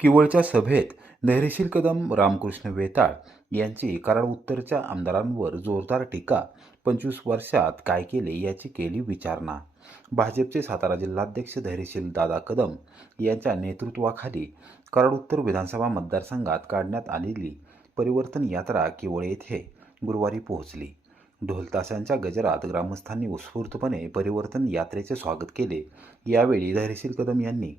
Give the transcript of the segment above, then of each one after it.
किवळच्या सभेत धैर्यशील कदम रामकृष्ण वेताळ यांची कराड उत्तरच्या आमदारांवर जोरदार टीका पंचवीस वर्षात काय केले याची केली विचारणा. भाजपचे सातारा जिल्हाध्यक्ष धैर्यशील दादा कदम यांच्या नेतृत्वाखाली कराड उत्तर विधानसभा मतदारसंघात काढण्यात आलेली परिवर्तन यात्रा किवळ येथे गुरुवारी पोहोचली. ढोलताशांच्या गजरात ग्रामस्थांनी उत्स्फूर्तपणे परिवर्तन यात्रेचे स्वागत केले. यावेळी धैर्यशील कदम यांनी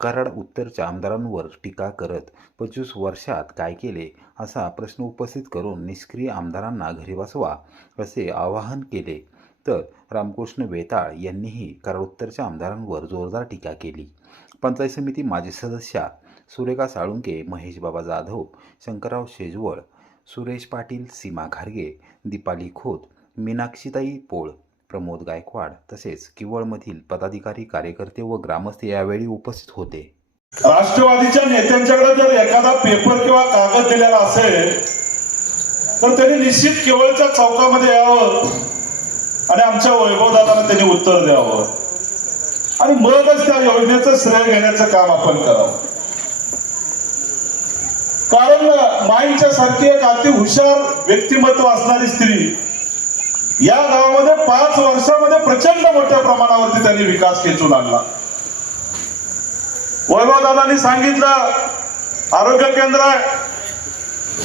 कराड उत्तरच्या आमदारांवर टीका करत पंचवीस वर्षात काय केले असा प्रश्न उपस्थित करून निष्क्रिय आमदारांना घरी बसवा असे आवाहन केले. तर रामकृष्ण वेताळ यांनीही कराड उत्तरच्या आमदारांवर जोरदार टीका केली. पंचायत समिती माजी सदस्या सुरेखा साळुंके महेश बाबा जाधव शंकरराव शेजवळ सुरेश पाटील सीमा घारगे दीपाली खोत मीनाक्षीताई पोळ प्रमोद गायकवाड तसेच किवळमधील पदाधिकारी कार्यकर्ते व ग्रामस्थ यावेळी उपस्थित होते. राष्ट्रवादीच्या नेत्यांच्याकडे जर एखादा पेपर किंवा कागद दिलेला असेल तर त्यांनी निश्चित केवळच्या चौकामध्ये यावं आणि आमच्या वैभवदादांना त्यांनी उत्तर द्यावं. आणि मगच त्या योजनेचं श्रेय घेण्याचं काम आपण करावं. कारण माईच्या सारखी एक अति हुशार व्यक्तिमत्व असणारी स्त्री या गावामध्ये पाच वर्षामध्ये प्रचंड मोठ्या प्रमाणावरती त्यांनी विकास खेचून आणला. वैभवदादांनी सांगितलं आरोग्य केंद्र आहे.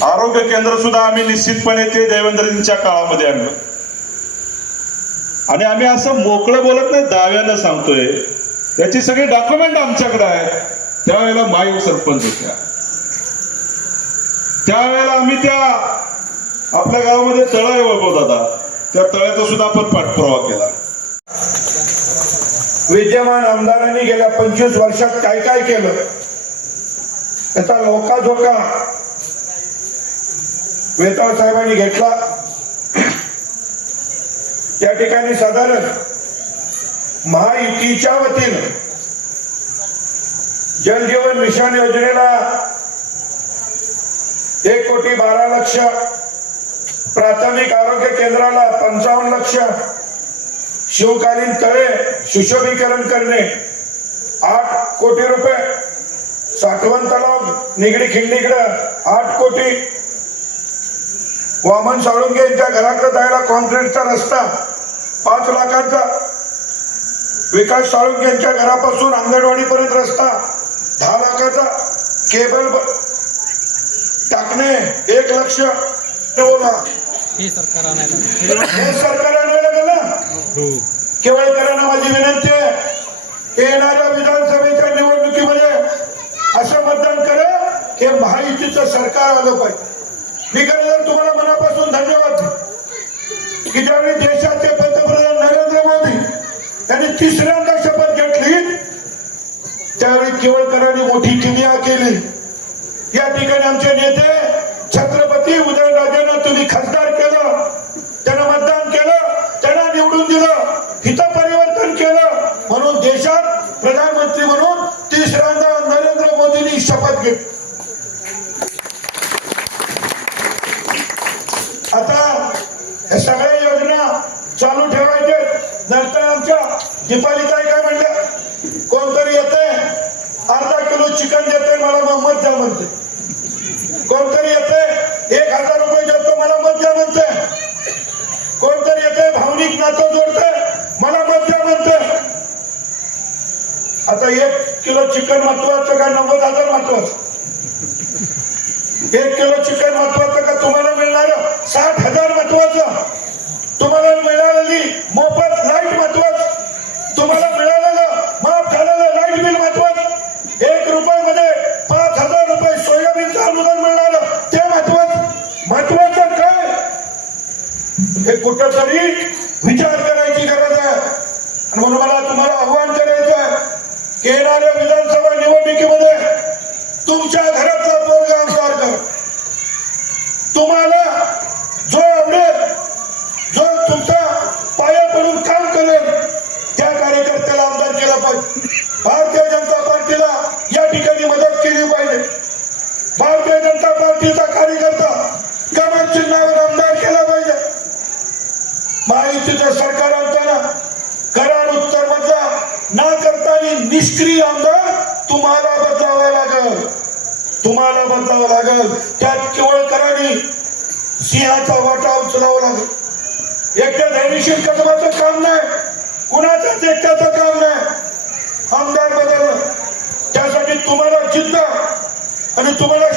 आरोग्य केंद्र सुद्धा आम्ही निश्चितपणे ते देवेंद्रजींच्या काळामध्ये आणलं. आणि आम्ही असं मोकळं बोलत नाही दाव्यानं सांगतोय. त्याची सगळी डॉक्युमेंट आमच्याकडे आहे त्यावेळेला माई सरपंच होत्या. त्यावेळेला आम्ही त्या आपल्या गावामध्ये तळ आहे वैभव दादा त्या तळ्याचा सुद्धा आपण पाठपुरावा केला. विद्यमान आमदारांनी गेल्या पंचवीस वर्षात काय काय केलं? त्याचा लोकाझोका वेताळ साहेबांनी घेतला. त्या ठिकाणी साधारण महायुतीच्या वतीनं जलजीवन मिशन योजनेला एक कोटी बारा लक्ष प्राथमिक आरोग्य केंद्राला पंचावन्न लक्ष शिवकालीन तळे सुशोभीकरण करणे आठ कोटी रुपये साठवण तलाव निगडी खिंडीकडं आठ कोटी वामन साळुंगे यांच्या घराकडे जायला कॉन्क्रीटचा रस्ता पाच लाखांचा विकास साळुंगे यांच्या घरापासून अंगणवाडीपर्यंत रस्ता दहा लाखाचा केबल ब- टाकणे एक लक्ष बोला हे सरकार आणायला हे ना केवळकरांना माझी विनंती आहे की येणाऱ्या विधानसभेच्या निवडणुकीमध्ये असं मतदान करा हे महायुतीचं सरकार आलं पाहिजे. मी खरं तुम्हाला मनापासून धन्यवाद. की ज्यावेळी देशाचे पंतप्रधान नरेंद्र मोदी यांनी तिसऱ्यांदा शपथ घेतली त्यावेळी केवळकरांनी मोठी किनिया केली. या ठिकाणी आमचे नेते त्यांनी खासदार केलं त्यांना मतदान केलं त्यांना निवडून दिलं हित परिवर्तन केलं म्हणून देशात प्रधानमंत्री म्हणून तिसऱ्यांदा नरेंद्र मोदींनी शपथ घेतली. आता या सगळ्या योजना चालू ठेवायचे नंतर आमच्या दीपालीताई काय म्हणल्या कोणतरी येते अर्धा किलो चिकन देते मला मग मत द्या म्हणते. कोणतरी येते नातं जोडते मला मत म्हणते आता एक किलो चिकन महत्वाचं का नव्वद हजार महत्वाचं. एक किलो चिकन महत्वाचं का तुम्हाला मिळणार? साठ हजार महत्वाचं. तुम्हाला मिळालेली मोफत लाइट महत्वाचं. तुम्हाला मिळालेलं माफ झालेलं लाइट बिल महत्वाचं. एक रुपयामध्ये पाच हजार रुपये सोयाबीनचं अनुदान मिळणार. ते महत्वाचं. महत्वाचं काय? हे कुठंतरी विचार करायची गरज आहे. आणि म्हणून मला तुम्हाला आव्हान करायचं आहे की येणाऱ्या विधानसभा निवडणुकीमध्ये तुमच्या घरातला पोरगा आमदार कर. तुम्हाला जो आवडेल जो तुमचा पाया पडून काम करेल त्या कार्यकर्त्याला आमदार केला पाहिजे. भारतीय जनता पार्टीला या ठिकाणी मदत केली पाहिजे. भारतीय जनता पार्टीचा कार्यकर्ता कमल चिन्हावर महायुतीचं सरकार आणताना कराड उत्तर मधला ना करताना निष्क्रिय आमदार तुम्हाला बदलावा लागल. तुम्हाला बदलावं लागल. त्यात केवळ केवळकरांनी सिंहाचा वाटा उचलावा लागेल. एकट्या धैर्यशील कदमाचं काम नाही. कुणाचंच एकट्याचं काम नाही. आमदार बदलणं त्यासाठी तुम्हाला जिद्द आणि तुम्हाला